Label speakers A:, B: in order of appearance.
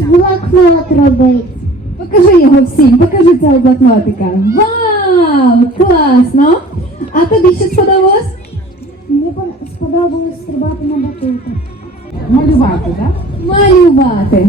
A: блокнот робити.
B: Покажи його всім, покажи цього блокнотика. Вау! Класно! А тобі що сподобалось?
A: Мені сподобалось стрибати на батутах.
C: Малювати, так?
B: Малювати.